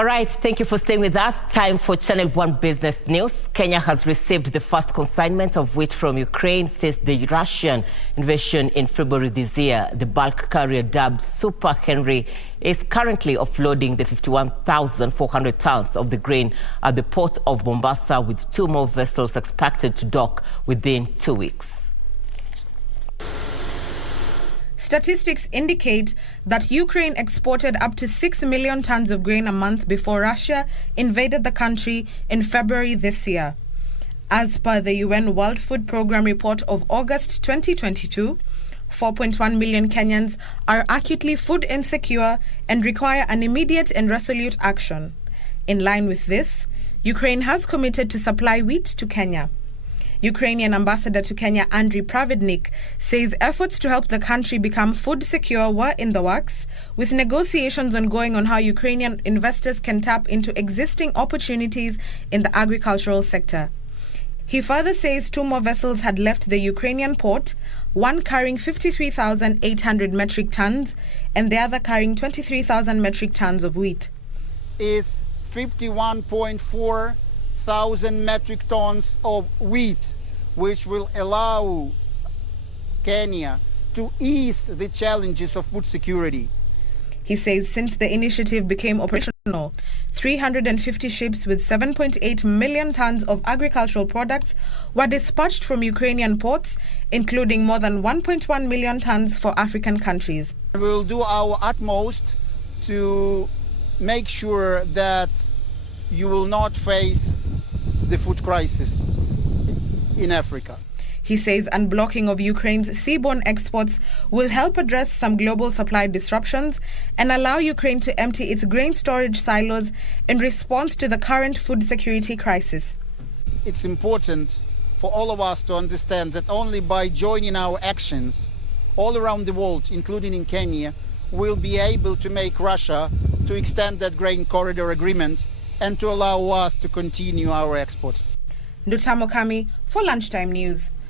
All right, thank you for staying with us. Time for Channel 1 Business News. Kenya has received the first consignment of wheat from Ukraine since the Russian invasion in February this year. The bulk carrier dubbed Super Henry is currently offloading the 51,400 tons of the grain at the Port of Mombasa, with 2 more vessels expected to dock within 2 weeks. Statistics indicate that Ukraine exported up to 6 million tons of grain a month before Russia invaded the country in February this year. As per the UN World Food Programme report of August 2022, 4.1 million Kenyans are acutely food insecure and require an immediate and resolute action. In line with this, Ukraine has committed to supply wheat to Kenya. Ukrainian ambassador to Kenya, Andriy Pravednik, says efforts to help the country become food secure were in the works, with negotiations ongoing on how Ukrainian investors can tap into existing opportunities in the agricultural sector. He further says 2 more vessels had left the Ukrainian port, one carrying 53,800 metric tons and the other carrying 23,000 metric tons of wheat. It's 51.4 thousand metric tons of wheat, which will allow Kenya to ease the challenges of food security. He says since the initiative became operational, 350 ships with 7.8 million tons of agricultural products were dispatched from Ukrainian ports, including more than 1.1 million tons for African countries. We will do our utmost to make sure that you will not face the food crisis in Africa. He says unblocking of Ukraine's seaborne exports will help address some global supply disruptions and allow Ukraine to empty its grain storage silos in response to the current food security crisis. It's important for all of us to understand that only by joining our actions all around the world, including in Kenya, we'll be able to make Russia to extend that grain corridor agreement and to allow us to continue our export. Ndutamo Kami for Lunchtime News.